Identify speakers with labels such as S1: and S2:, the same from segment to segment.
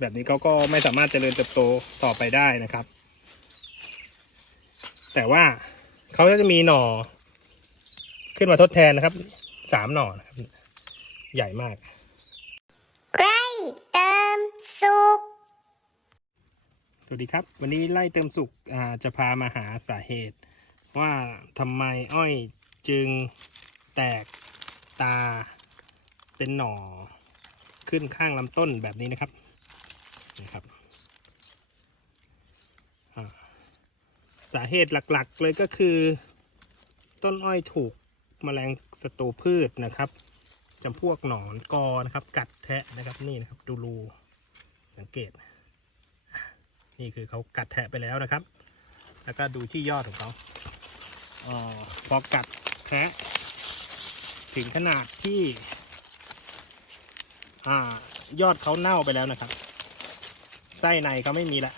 S1: แบบนี้เขาก็ไม่สามารถเจริญเติบโตต่อไปได้นะครับ แต่ว่าเขาก็จะมีหน่อ ขึ้นมาทดแทนนะครับสามหน่อนะครับ ใหญ่มาก
S2: ใกล้เติมสุข
S1: สวัสดีครับ วันนี้ไล่เติมสุกอ่าจะพามาหาสาเหตุ ว่าทำไมอ้อยจึงแตกตาเป็นหน่อขึ้นข้างลำต้นแบบนี้นะครับ นะครับสาเหตุหลักๆเลยก็คือ ต้นอ้อยถูกแมลงศัตรูพืชนะครับจำพวกหนอนกอนะครับ กัดแทะนะครับนี่นะครับ ดูรูสังเกต นี่คือเขากัดแทะไปแล้วนะครับ แล้วก็ดูที่ยอดของเขาออพอกัดแทะ ถึงขนาดที่ อ่ายอดเขาเน่าไปแล้วนะครับ ไส้ในเขาไม่มีละ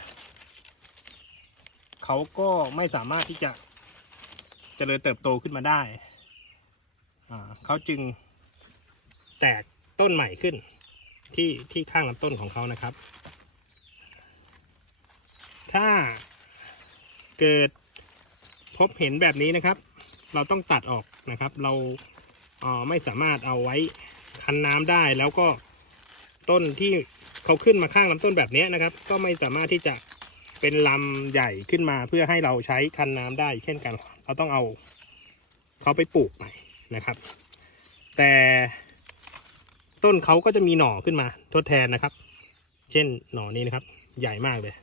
S1: เขาก็ไม่สามารถที่จะเจริญเติบโตขึ้นมาได้ เขาจึงแตกต้นใหม่ขึ้น ที่ที่ข้างลำต้นของเขานะครับ ถ้าเกิดพบเห็นแบบนี้นะครับ เราต้องตัดออกนะครับ เราเออไม่สามารถเอาไว้คันน้ำได้แล้วก็ต้นที่ เขาขึ้นมาข้างลำต้นแบบนี้นะครับ ก็ไม่สามารถที่จะเป็นลำใหญ่ขึ้นมาเพื่อให้เราใช้คันน้ำได้ เช่นกัน เราต้องเอาเขาไปปลูกใหม่นะครับ แต่ต้นเขาก็จะมีหน่อขึ้นมาทดแทนนะครับ เช่นหน่อนี้นะครับ ใหญ่มากเลย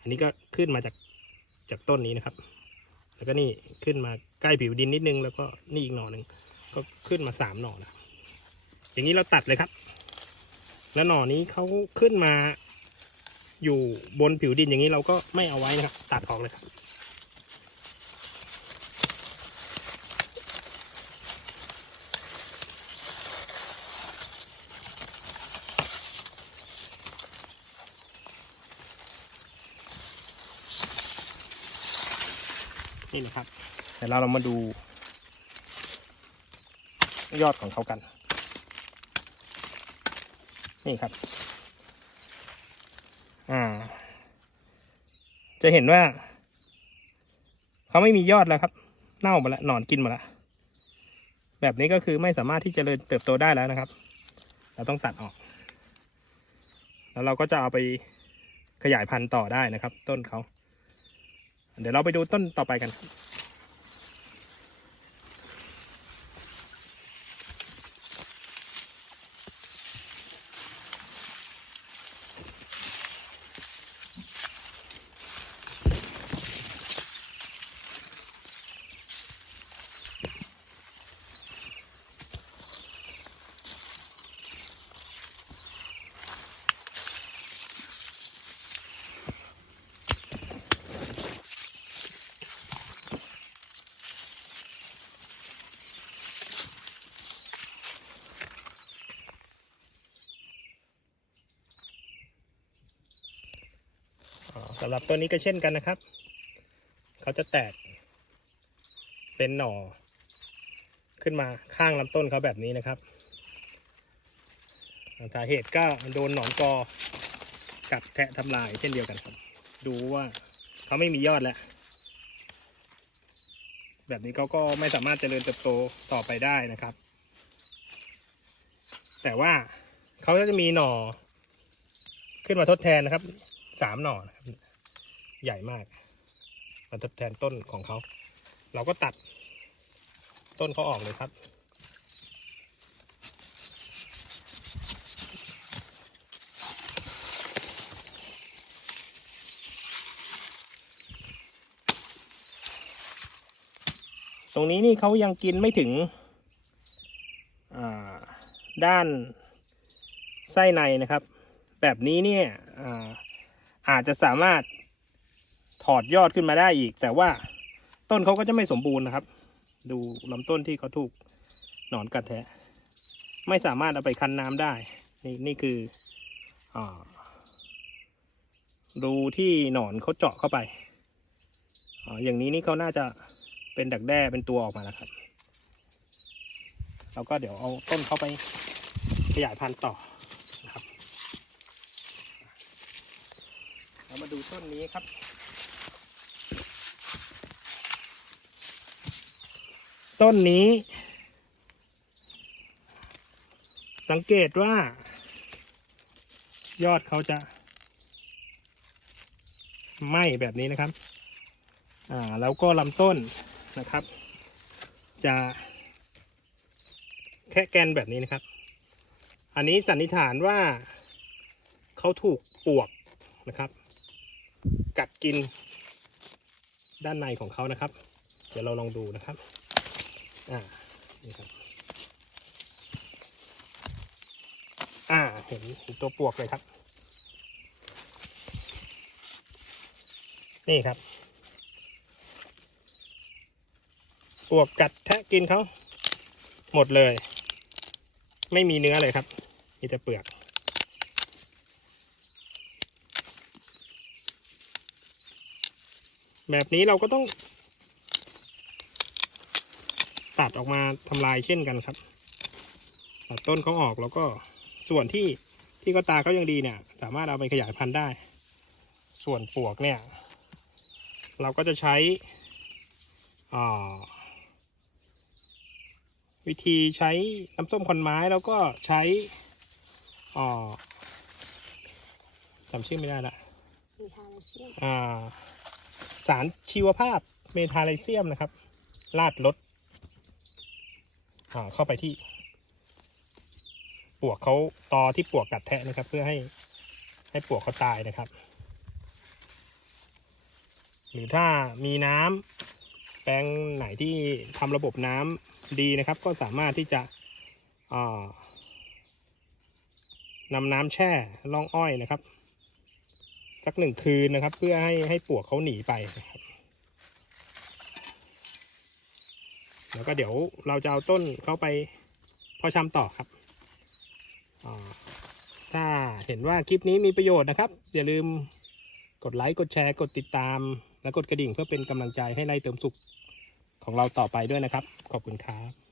S1: อันนี้ก็ขึ้นมาจากจากต้นนี้นะครับ แล้วก็นี่ขึ้นมาใกล้ผิวดินนิดนึง แล้วก็นี่อีกหน่อหนึ่งก็ขึ้นมาสามหน่อนะอย่างนี้เราตัดเลยครับ แล้วหน่อนี้เขาขึ้นมา อยู่บนผิวดินอย่างนี้เราก็ไม่เอาไว้นะครับ ตัดออกเลยครับนี่นะครับเดี๋ยวเราเรามาดู ยอดของเขากัน นี่ครับ อ่า จะเห็นว่า เขาไม่มียอดแล้วครับ เน่าหมดแล้วหนอนกินหมดแล้วแบบนี้ก็คือไม่สามารถที่จะเจริญเติบโตได้แล้วนะครับ เราต้องตัดออก แล้วเราก็จะเอาไปขยายพันธุ์ต่อได้นะครับ ต้นเขา เดี๋ยวเราไปดูต้นต่อไปกัน สำหรับต้นนี้ก็เช่นกันนะครับ เขาจะแตก เป็นหน่อ ขึ้นมาข้างลำต้นเขาแบบนี้นะครับสาเหตุก็โดนหนอนกอกัดแทะทำลายเช่นเดียวกันครับ ดูว่าเขาไม่มียอดแล้ว แบบนี้เขาก็ไม่สามารถเจริญเติบโตต่อไปได้นะครับ แต่ว่าเขาจะมีหน่อ ขึ้นมาทดแทนนะครับสามหน่อนะครับ ใหญ่มากมาทดแทนต้นของเขา เราก็ตัดต้นเขาออกเลยครับ ตรงนี้นี่เขายังกินไม่ถึงด้านไส้ในนะครับ แบบนี้เนี่ยอาอาจจะสามารถ ถอดยอดขึ้นมาได้อีก แต่ว่าต้นเขาก็จะไม่สมบูรณ์นะครับ ดูลำต้นที่เขาถูกหนอนกัดแทะ ไม่สามารถเอาไปคั้นน้ำได้ นี่นี่คืออรูที่หนอนเขาเจาะเข้าไปออย่างนี้นี่เขาน่าจะเป็นดักแด้เป็นตัวออกมาแล้วครับแล้วก็เดี๋ยวเอาต้นเขาไปขยายพันธุ์ต่อนะครับเรามาดูต้นนี้ครับ ต้นนี้ สังเกตว่า ยอดเขาจะไหม้แบบนี้นะครับ อ่า แล้วก็ลำต้นนะครับ จะแค่แกนแบบนี้นะครับ อันนี้สันนิษฐานว่าเขาถูกปลวกนะครับ กัดกินด้านในของเขานะครับ เดี๋ยวเราลองดูนะครับ อ่านี่ครับอ่าเห็นเห็นตัวปวกเลยครับ นี่ครับ ปวกกัดแทะกินเขาหมดเลย ไม่มีเนื้อเลยครับ มีแต่เปลือกแบบนี้เราก็ต้อง ตัดออกมาทำลายเช่นกันครับ ตัดต้นเขาออกแล้วก็ส่วนที่ที่ก็ตาเขายังดีเนี่ย สามารถเอาไปขยายพันธุ์ได้ ส่วนปวกเนี่ย เราก็จะใช้วิธีใช้น้ำส้มควันไม้แล้วก็ใช้อ่าจำชื่อไม่ได้ละสารชีวภาพเมทาไลเซียมนะครับลาดลด อ่าเข้าไปที่ ปวกเขาตอที่ปวกกัดแทะนะครับ เพื่อให้ให้ปวกเขาตายนะครับ หรือถ้ามีน้ำแปลงไหนที่ทำระบบน้ำดีนะครับ ก็สามารถที่จะอ่านำน้ำแช่ล่องอ้อยนะครับ สักหนึ่งคืนนะครับ เพื่อให้ให้ปวกเขาหนีไปนะครับ แล้วก็เดี๋ยวเราจะเอาต้นเขาไปพอชำต่อครับถ้าเห็นว่าคลิปนี้มีประโยชน์นะครับ อย่าลืมกดไลค์ กดแชร์ กดติดตาม และกดกระดิ่งเพื่อเป็นกำลังใจให้ไล่เติมสุขของเราต่อไปด้วยนะครับ ขอบคุณครับ